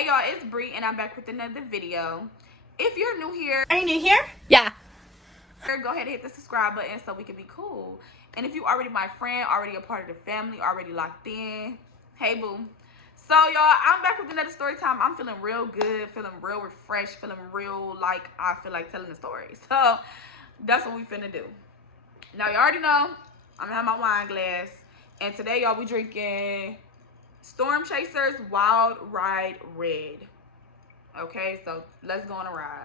Hey y'all, it's Bree and I'm back with another video. If you're new here, are you new here? Yeah. Go ahead and hit the subscribe button so we can be cool. And if you already my friend, already a part of the family, already locked in, hey boo. So y'all, I'm back with another story time. I'm feeling real good, feeling real refreshed, feeling real like I feel like telling a story. So that's what we finna do. Now you already know I'm gonna have my wine glass, and today y'all we drinking Storm Chasers Wild Ride Red. Okay, so let's go on a ride.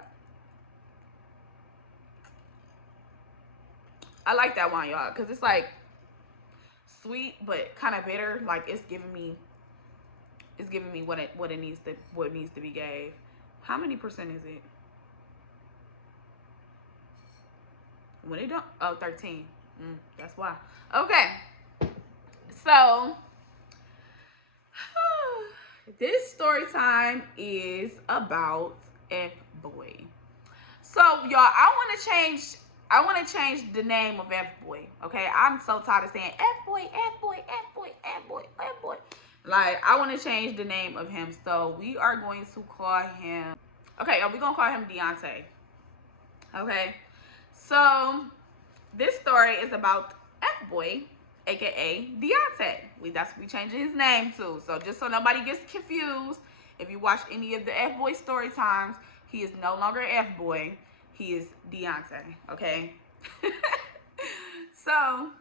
I like that wine, y'all, because it's like sweet but kind of bitter. Like it's giving me what it needs to be gave. How many percent is it? When it don't, oh, 13. That's why. Okay, so this story time is about F-Boy. So y'all, I want to change the name of F-Boy. Okay, I'm so tired of saying F-Boy, F-Boy, F-Boy, F-Boy, F-Boy. Like, I want to change the name of him. So we are going to call him, okay, we're going to call him Deontay. Okay, so this story is about F-Boy, aka Deontay. We changing his name too. So just so nobody gets confused, if you watch any of the F-Boy story times, he is no longer F-Boy. He is Deontay. Okay. So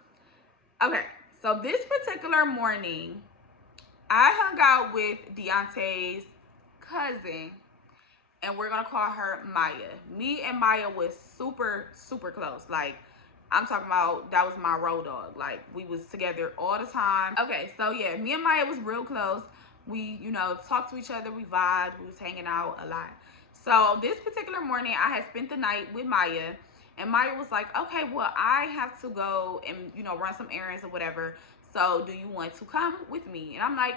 this particular morning, I hung out with Deontay's cousin, and we're gonna call her Maya. Me and Maya was super, super close. Like, I'm talking about, that was my road dog. Like, we was together all the time. Okay, so yeah, me and Maya was real close. We, you know, talked to each other, we vibed, we was hanging out a lot. So this particular morning, I had spent the night with Maya, and Maya was like, okay, well, I have to go and, you know, run some errands or whatever. So do you want to come with me? And I'm like,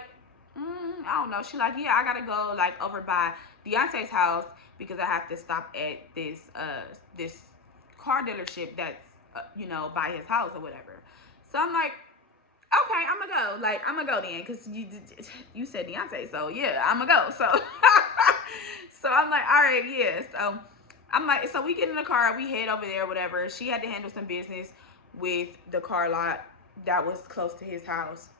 I don't know. She like, yeah, I gotta go like over by Deontay's house because I have to stop at this this car dealership that's you know, by his house or whatever. So I'm like, okay, I'm gonna go. Like, I'm gonna go then, because you said Deontay, so yeah, I'm gonna go. So so I'm like, all right, yeah. So I'm like, so we get in the car, we head over there, whatever. She had to handle some business with the car lot that was close to his house.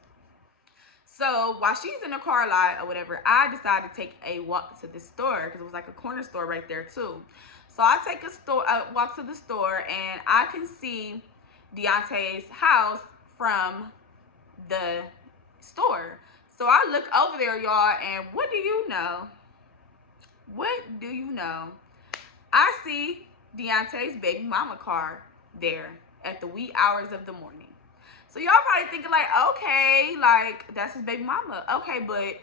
So while she's in the car lot or whatever, I decided to take a walk to the store, because it was like a corner store right there too. So I take a walk to the store, and I can see Deontay's house from the store. So I look over there, y'all, and what do you know? What do you know? I see Deontay's baby mama car there at the wee hours of the morning. So y'all probably thinking like, okay, like that's his baby mama. Okay, but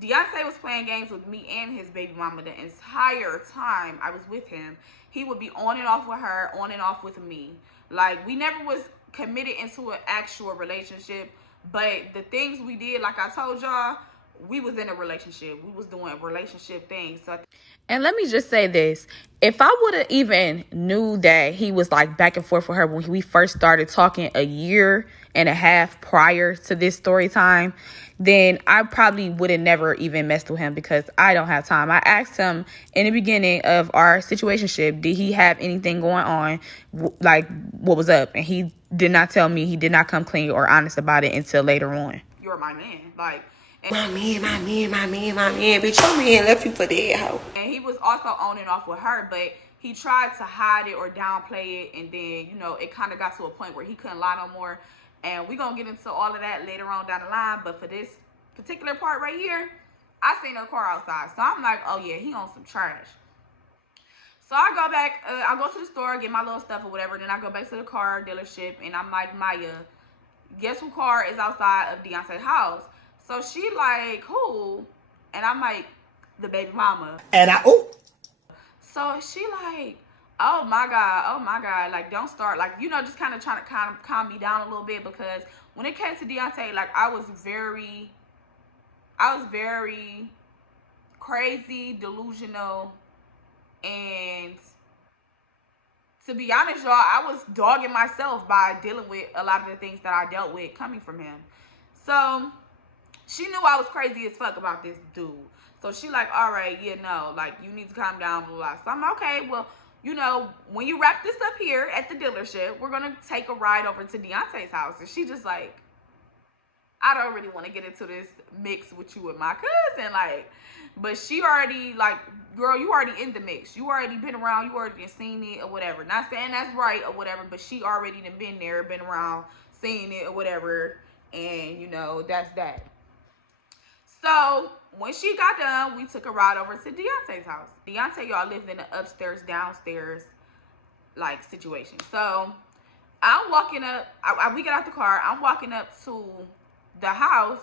Deontay was playing games with me and his baby mama the entire time I was with him. He would be on and off with her, on and off with me. Like, we never was committed into an actual relationship, but the things we did, like I told y'all, we was in a relationship. We was doing relationship things. So, and let me just say this. If I would have even knew that he was like back and forth with her when we first started talking a year and a half prior to this story time, then I probably would have never even messed with him, because I don't have time. I asked him in the beginning of our situationship, did he have anything going on? Like, what was up? And he did not tell me. He did not come clean or honest about it until later on. You're my man. Like, my man. Bitch, your man left you for dead, hoe. And he was also on and off with her, but he tried to hide it or downplay it. And then, you know, it kind of got to a point where he couldn't lie no more. And we're going to get into all of that later on down the line. But for this particular part right here, I seen her car outside. So I'm like, oh, yeah, he on some trash. So I go back. I go to the store, get my little stuff or whatever. Then I go back to the car dealership. And I'm like, Maya, guess who car is outside of Deontay's house? So she like, who? And I'm like, the baby mama. And So she like, oh my God, like, don't start, like, you know, just kind of trying to calm me down a little bit, because when it came to Deontay, like, I was very crazy, delusional, and to be honest, y'all, I was dogging myself by dealing with a lot of the things that I dealt with coming from him. So she knew I was crazy as fuck about this dude. So So she like, all right, yeah, no, like, you need to calm down, blah, blah. So I'm like, okay, well, you know, when you wrap this up here at the dealership, we're going to take a ride over to Deontay's house. And she just like, I don't really want to get into this mix with you and my cousin, like, but she already, like, girl, you already in the mix. You already been around. You already seen it or whatever. Not saying that's right or whatever, but she already done been there, been around, seen it or whatever, and, you know, that's that. So when she got done, we took a ride over to Deontay's house. Deontay, y'all, lived in an upstairs, downstairs, like, situation. So I'm walking up. We get out the car. I'm walking up to the house,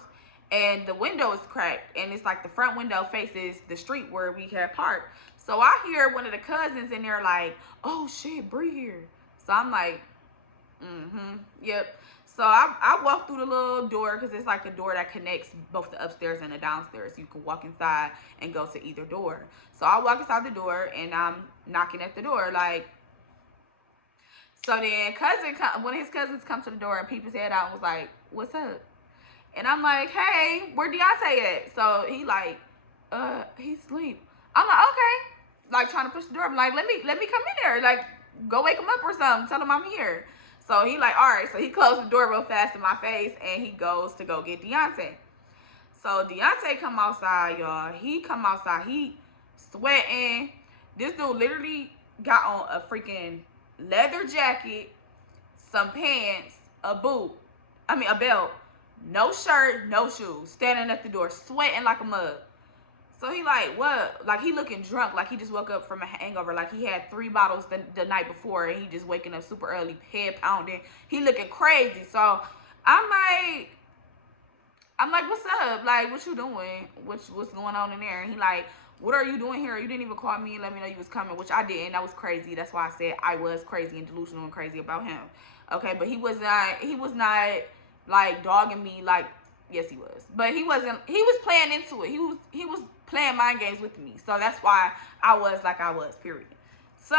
and the window is cracked, and it's like the front window faces the street where we had parked. So I hear one of the cousins in there like, oh shit, Bree here. So I'm like, yep. So I walk through the little door, because it's like a door that connects both the upstairs and the downstairs. You can walk inside and go to either door. So I walk inside the door, and I'm knocking at the door, like. So then one of his cousins come to the door and peep his head out and was like, what's up? And I'm like, hey, where Deontay at? So he like, he's asleep. I'm like, okay. Like, trying to push the door. I'm like, let me come in there. Like, go wake him up or something. Tell him I'm here. So he like, all right. So he closed the door real fast in my face, and he goes to go get Deontay. So Deontay come outside, y'all. He come outside. He sweating. This dude literally got on a freaking leather jacket, some pants, a belt, no shirt, no shoes, standing at the door, sweating like a mug. So he like, what? Like, he looking drunk, like he just woke up from a hangover, like he had 3 bottles the night before, and he just waking up super early, head pounding. He looking crazy. So I'm like, what's up? Like, what you doing? What's going on in there? And he like, what are you doing here? You didn't even call me and let me know you was coming, which I didn't. That was crazy. That's why I said I was crazy and delusional and crazy about him. Okay, but he was not like dogging me like, yes he was. But he was playing into it. He was playing mind games with me. So that's why I was like I was, period. So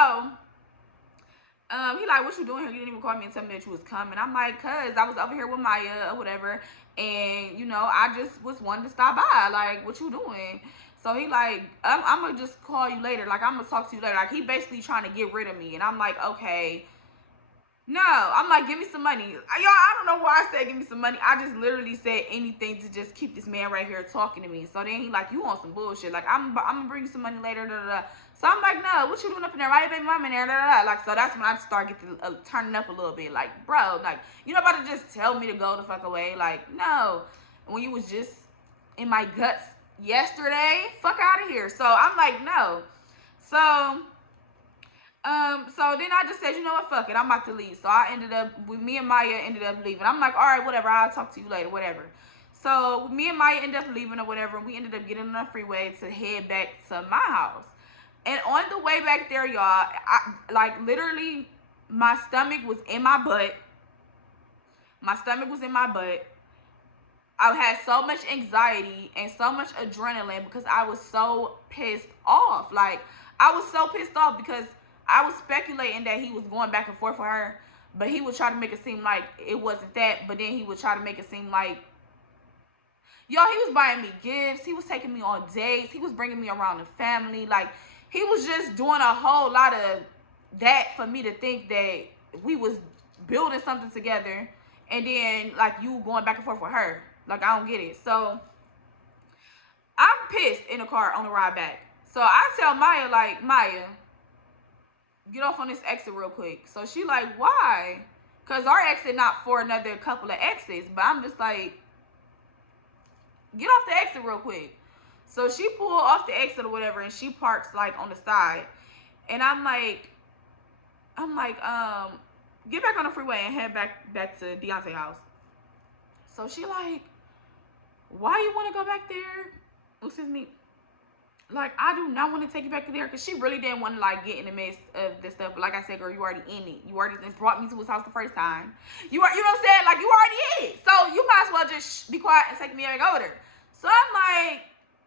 he like, what you doing here? You didn't even call me and tell me that you was coming. I'm like, cuz I was over here with Maya or whatever, and you know, I just was wanting to stop by. Like, what you doing? So he like, I'm gonna just call you later. Like, I'm gonna talk to you later. Like, he basically trying to get rid of me. And I'm like, okay. No, I'm like, give me some money. Y'all, I don't know why I said give me some money. I just literally said anything to just keep this man right here talking to me. So then he like, you want some bullshit. Like, I'm gonna bring you some money later. Da, da, da. So I'm like, no, what you doing up in there? Why your baby mama in there? Da, da, da. Like, so that's when I start getting turning up a little bit. Like, bro, like, you know about to just tell me to go the fuck away? Like, no. When you was just in my guts yesterday, fuck out of here. So I'm like, no. So then I just said, you know what, fuck it, I'm about to leave. So me and Maya ended up leaving. I'm like, all right, whatever, I'll talk to you later, whatever. So me and Maya ended up leaving or whatever, and we ended up getting on the freeway to head back to my house. And on the way back there, y'all, like, literally, my stomach was in my butt. My stomach was in my butt. I had so much anxiety and so much adrenaline because I was so pissed off. Like, I was so pissed off because I was speculating that he was going back and forth with her, but he would try to make it seem like it wasn't that, but then he would try to make it seem like, y'all, he was buying me gifts, he was taking me on dates, he was bringing me around the family, like, he was just doing a whole lot of that for me to think that we was building something together, and then, like, you going back and forth with her. Like, I don't get it. So I'm pissed in the car on the ride back. So I tell Maya, like, Maya, get off on this exit real quick. So she like, why? Because our exit not for another couple of exits. But I'm just like, get off the exit real quick. So she pulled off the exit or whatever, and she parks like on the side. And I'm like, get back on the freeway and head back to Deontay's house. So she like, why you want to go back there? Excuse me. Like, I do not want to take you back to there, because she really didn't want to, like, get in the midst of this stuff. But like I said, girl, you already in it. You already brought me to his house the first time. You know what I'm saying? Like, you already in it. So you might as well just be quiet and take me back over there. So I'm like,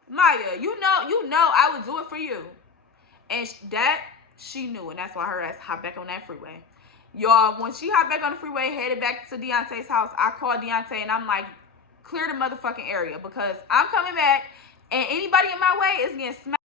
Maya, you know I would do it for you. And that she knew, and that's why her ass hopped back on that freeway. Y'all, when she hopped back on the freeway, headed back to Deontay's house, I called Deontay, and I'm like, clear the motherfucking area, because I'm coming back, And anybody in my way is getting smacked.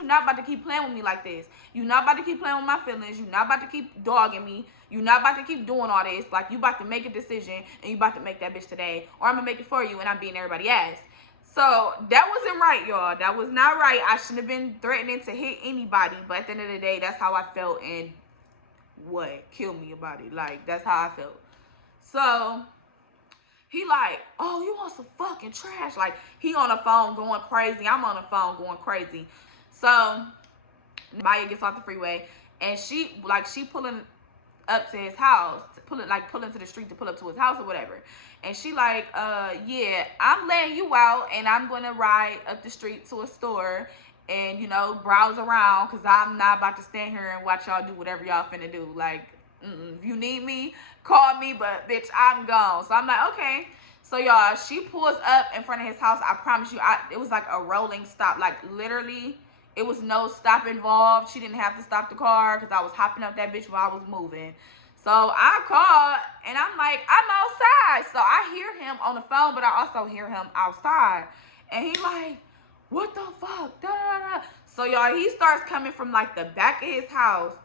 You're not about to keep playing with me like this. You're not about to keep playing with my feelings. You're not about to keep dogging me. You're not about to keep doing all this. Like, you about to make a decision, and you about to make that bitch today, or I'm gonna make it for you, and I'm beating everybody ass. So that wasn't right, y'all. That was not right. I shouldn't have been threatening to hit anybody, but at the end of the day, that's how I felt, and what? Kill me about it. Like, that's how I felt. So he like, oh, you want some fucking trash? Like, he on the phone going crazy. I'm on the phone going crazy. So Maya gets off the freeway, and she pulling up to his house, pulling to the street to pull up to his house or whatever. And she like, yeah, I'm letting you out, and I'm gonna ride up the street to a store and, you know, browse around, because I'm not about to stand here and watch y'all do whatever y'all finna do. Like, if you need me, call me, but bitch, I'm gone. So I'm like, okay. So y'all, she pulls up in front of his house. I promise you, it was like a rolling stop. Like, literally, it was no stop involved. She didn't have to stop the car because I was hopping up that bitch while I was moving. So I called, and I'm like, I'm outside. So I hear him on the phone, but I also hear him outside. And he like, what the fuck? Da, da, da. So y'all, he starts coming from like the back of his house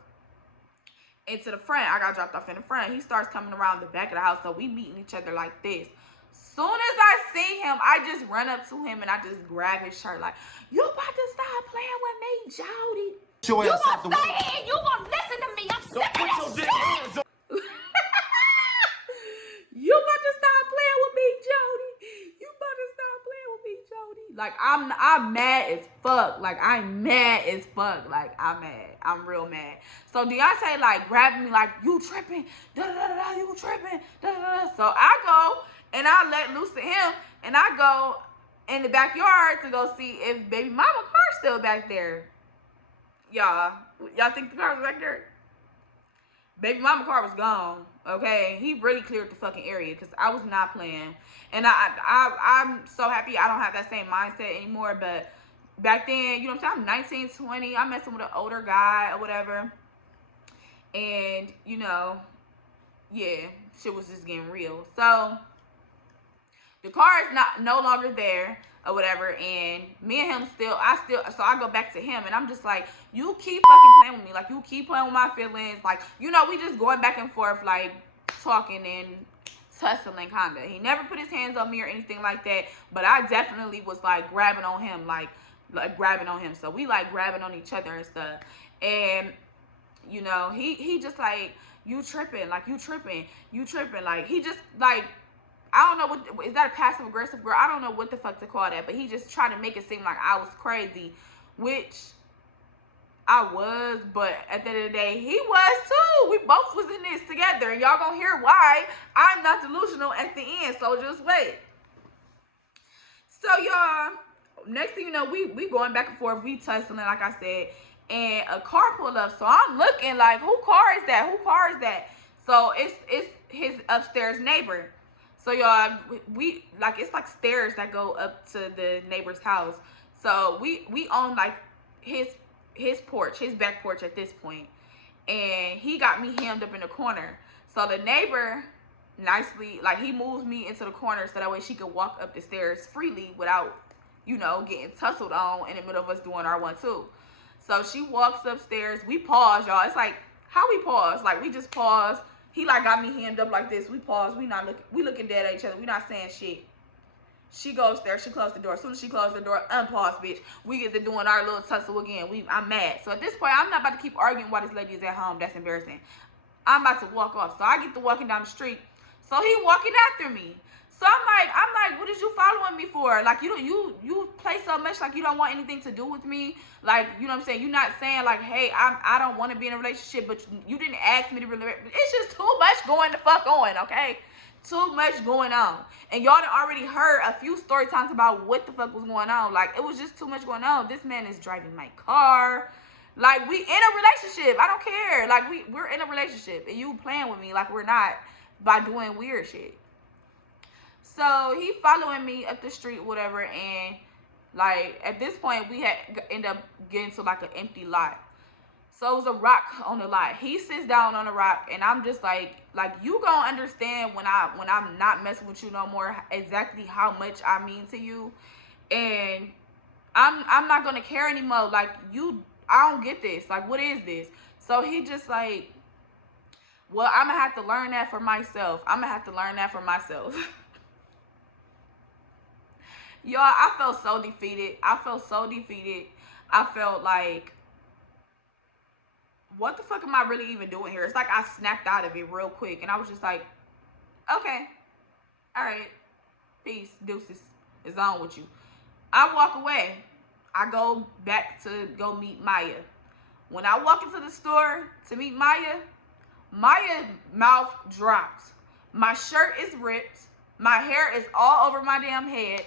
into the front. I got dropped off in the front. He starts coming around the back of the house. So we meeting each other like this. Soon as I see him, I just run up to him and I just grab his shirt like, you about to stop playing with me, Jody. You gonna stay here, you gonna listen to me. I'm sick of this shit. You about to stop playing with me, Jody. You about to stop playing with me, Jody. Like, I'm mad as fuck. Like, I'm mad as fuck. Like, I'm mad. I'm real mad. So Deontay like grabbed me like, you tripping, da da da da, you tripping, da da da. So I go and I let loose to him, and I go in the backyard to go see if baby mama car's still back there. Y'all think the car was back there? Baby mama car was gone. Okay, he really cleared the fucking area because I was not playing. And I'm so happy I don't have that same mindset anymore. But back then, you know what I'm saying, I'm 19, 20. I'm messing with an older guy or whatever. And, you know, yeah, shit was just getting real. So the car is no longer there or whatever, and me and him so I go back to him, and I'm just like, you keep fucking playing with me, like, you keep playing with my feelings, like, you know, we just going back and forth, like, talking and tussling, kinda. He never put his hands on me or anything like that, but I definitely was, like, grabbing on him, like grabbing on him, so we, like, grabbing on each other and stuff, and, you know, he just, like, you tripping, like, you tripping, like, he just, like, I don't know what, is that a passive aggressive girl? I don't know what the fuck to call that, but he just tried to make it seem like I was crazy, which I was, but at the end of the day, he was too. We both was in this together, and y'all gonna hear why I'm not delusional at the end, so just wait. So y'all, next thing you know, we going back and forth, we tussling, like I said, and a car pulled up, so I'm looking like, who car is that? So it's his upstairs neighbor. So y'all, we like, it's like stairs that go up to the neighbor's house. So we own like his porch, his back porch at this point. And he got me hemmed up in the corner. So the neighbor nicely, like, he moves me into the corner so that way she could walk up the stairs freely without, you know, getting tussled on in the middle of us doing our 1-2. So she walks upstairs. We pause, y'all. It's like, how we pause? Like, we just pause. He like got me hemmed up like this. We pause. We looking dead at each other. We not saying shit. She goes there. She closed the door. As soon as she closed the door, unpause, bitch. We get to doing our little tussle again. I'm mad. So at this point, I'm not about to keep arguing while this lady is at home. That's embarrassing. I'm about to walk off. So I get to walking down the street. So he walking after me. So I'm like, what is you following me for? Like, you play so much like you don't want anything to do with me. Like, you know what I'm saying? You're not saying like, hey, I don't want to be in a relationship, but you didn't ask me to really. It's just too much going the fuck on, okay? Too much going on. And y'all done already heard a few story times about what the fuck was going on. Like, it was just too much going on. This man is driving my car. Like, we in a relationship. I don't care. Like, we're in a relationship, and you playing with me like we're not by doing weird shit. So he following me up the street, whatever, and like at this point we had end up getting to like an empty lot. So it was a rock on the lot. He sits down on a rock, and I'm just like you gonna understand when I'm not messing with you no more exactly how much I mean to you. And I'm not gonna care anymore. Like, I don't get this. Like, what is this? So he just like, well, I'm gonna have to learn that for myself. Y'all, I felt so defeated. I felt like, what the fuck am I really even doing here? It's like I snapped out of it real quick, and I was just like, okay, all right, peace, deuces, it's on with you. I walk away. I go back to go meet Maya. When I walk into the store to meet Maya, Maya's mouth dropped. My shirt is ripped. My hair is all over my damn head.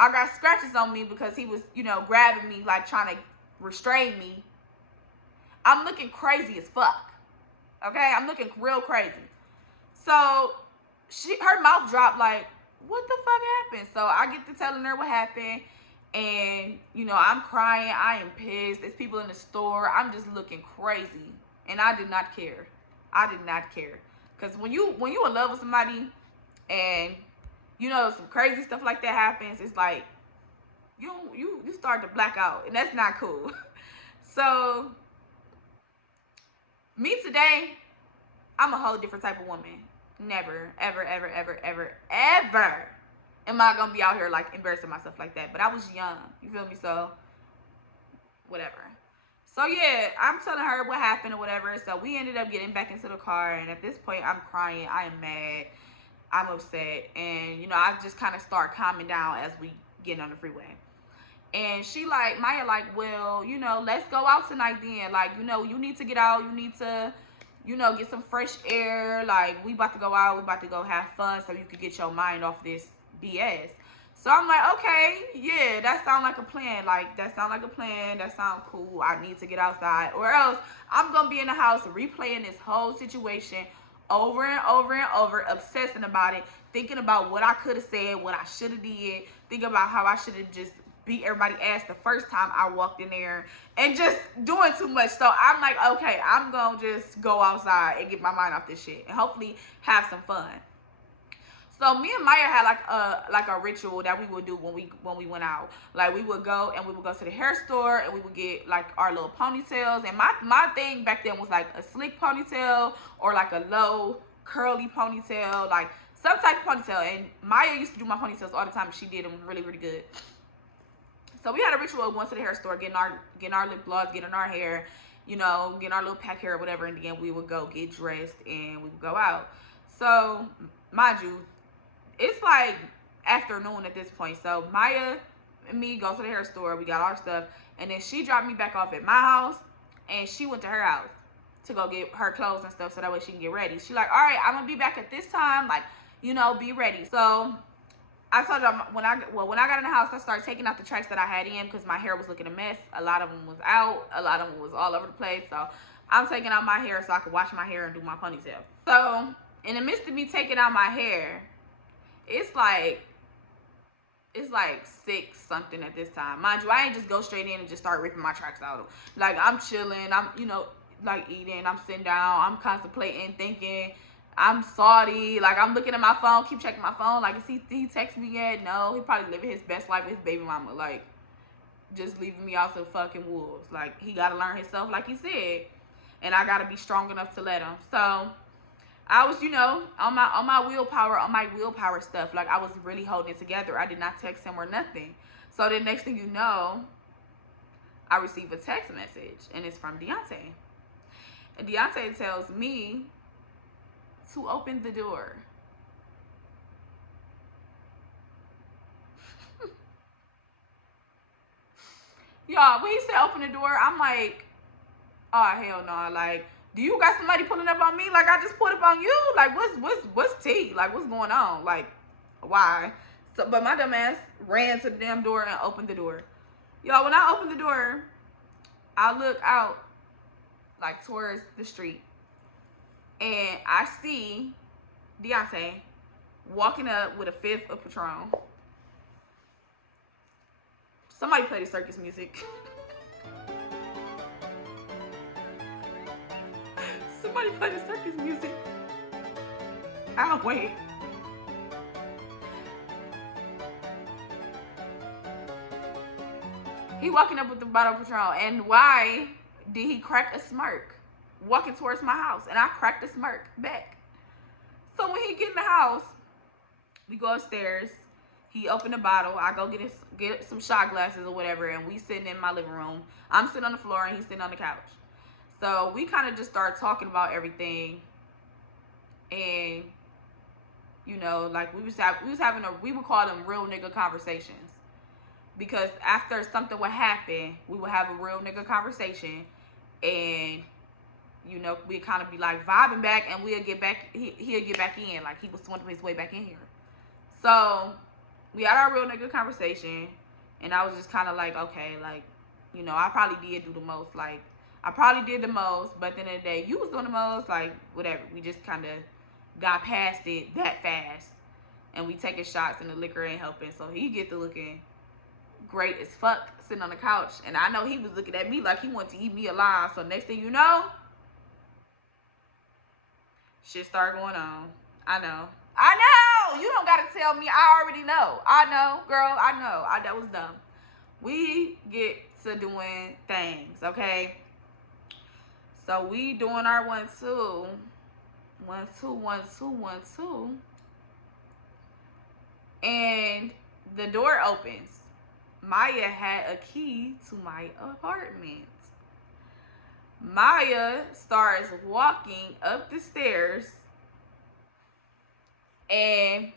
I got scratches on me because he was, grabbing me, like trying to restrain me. I'm looking crazy as fuck. Okay? I'm looking real crazy. So her mouth dropped like, what the fuck happened? So I get to telling her what happened. And, I'm crying. I am pissed. There's people in the store. I'm just looking crazy. And I did not care. Because when you in love with somebody and, some crazy stuff like that happens, it's like, you start to black out. And that's not cool. So, me today, I'm a whole different type of woman. Never, ever, ever, ever, ever, ever am I gonna be out here like embarrassing myself like that. But I was young, you feel me? So whatever. So yeah, I'm telling her what happened or whatever. So we ended up getting back into the car, and at this point I'm crying, I am mad, I'm upset, and I just kind of start calming down as we get on the freeway. And she like, Maya like, well, let's go out tonight then. Like, you need to get out, you need to get some fresh air. Like, we about to go out, we about to go have fun so you could get your mind off this BS. So I'm like, okay, yeah, that sounds like a plan. That sounds cool. I need to get outside, or else I'm gonna be in the house replaying this whole situation over and over and over, obsessing about it, thinking about what I could have said, what I should have did, thinking about how I should have just beat everybody's ass the first time I walked in there, and just doing too much. So I'm like, okay, I'm gonna just go outside and get my mind off this shit and hopefully have some fun. So me and Maya had like a ritual that we would do when we went out. Like, we would go to the hair store, and we would get like our little ponytails. And my thing back then was like a slick ponytail or like a low curly ponytail, like some type of ponytail. And Maya used to do my ponytails all the time, and she did them really, really good. So we had a ritual of going to the hair store, getting our lip gloss, getting our hair, getting our little pack hair or whatever, and then we would go get dressed and we would go out. So, mind you, it's like afternoon at this point. So Maya and me go to the hair store, we got our stuff, and then she dropped me back off at my house, and she went to her house to go get her clothes and stuff so that way she can get ready. She like, all right, I'm gonna be back at this time, like, be ready. So I told her when I got in the house, I started taking out the tracks that I had in because my hair was looking a mess. A lot of them was out. A lot of them was all over the place. So I'm taking out my hair so I could wash my hair and do my ponytail. So in the midst of me taking out my hair, it's like 6 something at this time. Mind you, I ain't just go straight in and just start ripping my tracks out. Like, I'm chilling. I'm, like eating. I'm sitting down. I'm contemplating, thinking. I'm salty. Like, I'm looking at my phone, keep checking my phone. Like, is he text me yet? No. He probably living his best life with his baby mama. Like, just leaving me out to fucking wolves. Like, he got to learn himself, like he said. And I got to be strong enough to let him. So I was, on my willpower stuff. Like, I was really holding it together. I did not text him or nothing. So the next thing you know, I receive a text message, and it's from Deontay. And Deontay tells me to open the door. Y'all, when he said open the door, I'm like, oh, hell no. Like, do you got somebody pulling up on me like I just pulled up on you? Like, what's tea? Like, what's going on? Like, why? So, but my dumb ass ran to the damn door and opened the door. Y'all, when I opened the door, I look out, like, towards the street, and I see Deontay walking up with a fifth of Patron. Somebody play the circus music. Somebody play the circus music. I'll wait. He walking up with the bottle of Patron. And why did he crack a smirk walking towards my house? And I cracked a smirk back. So when he get in the house, we go upstairs. He opened the bottle. I go get some shot glasses or whatever, and we sitting in my living room. I'm sitting on the floor, and he's sitting on the couch. So we kind of just started talking about everything, and you know, like we would call them real nigga conversations, because after something would happen, we would have a real nigga conversation, and you know, we'd kind of be like vibing back, and we'll get back. He'll get back in, like he was swindling his way back in here. So we had our real nigga conversation, and I was just kind of like, okay, like, you know, I probably did do the most. Like, I probably did the most, but at the end of the day, you was doing the most. Like, whatever. We just kind of got past it that fast, and we taking shots, and the liquor ain't helping. So he get to looking great as fuck sitting on the couch, and I know he was looking at me like he wanted to eat me alive. So next thing you know, shit started going on. I know. You don't gotta tell me. I already know. I know, girl. I know. That was dumb. We get to doing things, okay? So we doing our 1, 2. 1, 2, 1, 2, 1, 2. And the door opens. Maya had a key to my apartment. Maya starts walking up the stairs, and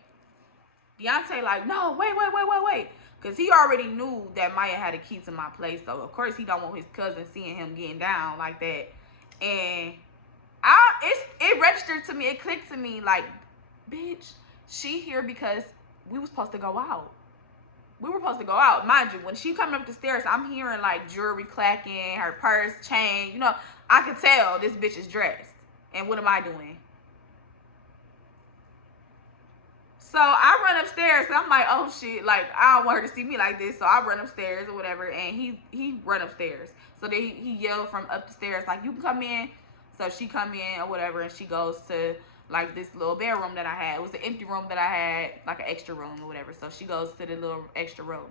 Deontay like, no, wait. Because he already knew that Maya had a key to my place. So, of course, he don't want his cousin seeing him getting down like that. And it registered to me. It clicked to me like, bitch, she here because we were supposed to go out. We were supposed to go out. Mind you, when she coming up the stairs, I'm hearing like jewelry clacking, her purse, chain. You know, I could tell this bitch is dressed. And what am I doing? So I run upstairs, and I'm like, oh shit, like I don't want her to see me like this. So I run upstairs or whatever, and he run upstairs. So then he yelled from up the stairs like, you can come in. So she come in or whatever, and she goes to like this little bedroom that I had. It was an empty room that I had, like an extra room or whatever. So she goes to the little extra room,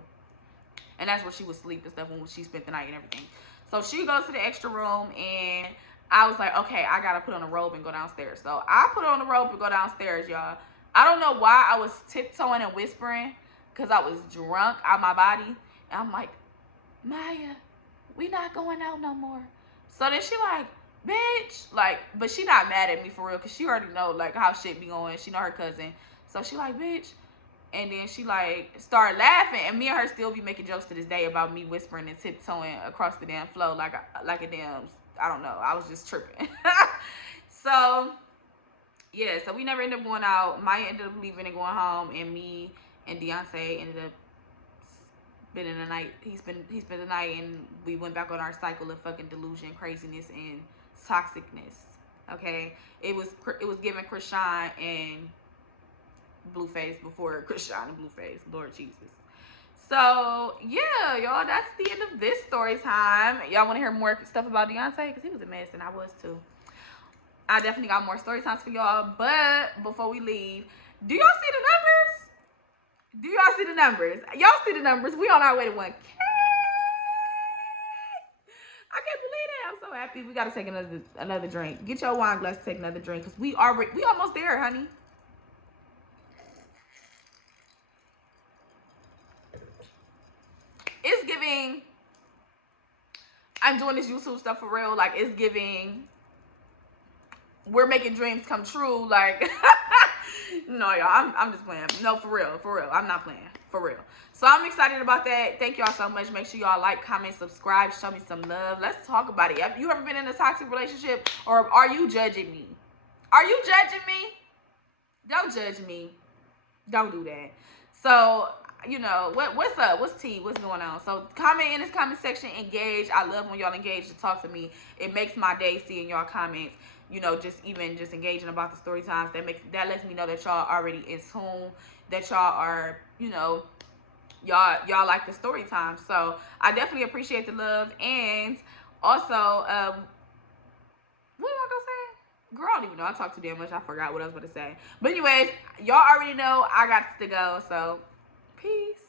and that's where she would sleep and stuff when she spent the night and everything. So she goes to the extra room, and I was like, okay, I gotta put on a robe and go downstairs. So I put on the robe and go downstairs, y'all. I don't know why I was tiptoeing and whispering, because I was drunk out my body. And I'm like, Maya, we not going out no more. So then she like, bitch, like, but she not mad at me for real, because she already know like how shit be going. She know her cousin. So she like, bitch. And then she like started laughing, and me and her still be making jokes to this day about me whispering and tiptoeing across the damn floor like a damn, I don't know. I was just tripping. So yeah, so we never ended up going out. Maya ended up leaving and going home, and me and Deontay ended up spending the night. He spent the night, and we went back on our cycle of fucking delusion, craziness, and toxicness. Okay, it was giving Krishan and Blueface before Krishan and Blueface. Lord Jesus. So yeah, y'all, that's the end of this story time. Y'all want to hear more stuff about Deontay? Because he was a mess, and I was too. I definitely got more story times for y'all. But before we leave, do y'all see the numbers? Do y'all see the numbers? Y'all see the numbers? We on our way to 1K. I can't believe that. I'm so happy. We gotta take another drink. Get your wine glass to take another drink, because we almost there, honey. It's giving, I'm doing this YouTube stuff for real. Like, it's giving, we're making dreams come true. Like, no, y'all, I'm just playing. No, for real. I'm not playing, for real. So I'm excited about that. Thank y'all so much. Make sure y'all like, comment, subscribe, show me some love. Let's talk about it. Have you ever been in a toxic relationship, or are you judging me? Are you judging me? Don't judge me. Don't do that. So, you know, what's up? What's tea? What's going on? So comment in this comment section. Engage. I love when y'all engage to talk to me. It makes my day seeing y'all comments. You know, just engaging about the story times. That lets me know that y'all already in tune. That y'all are, you know, y'all like the story time. So I definitely appreciate the love. And also, what am I gonna say? Girl, I don't even know. I talk too damn much. I forgot what I was about to say. But anyways, y'all already know I got to go. So peace.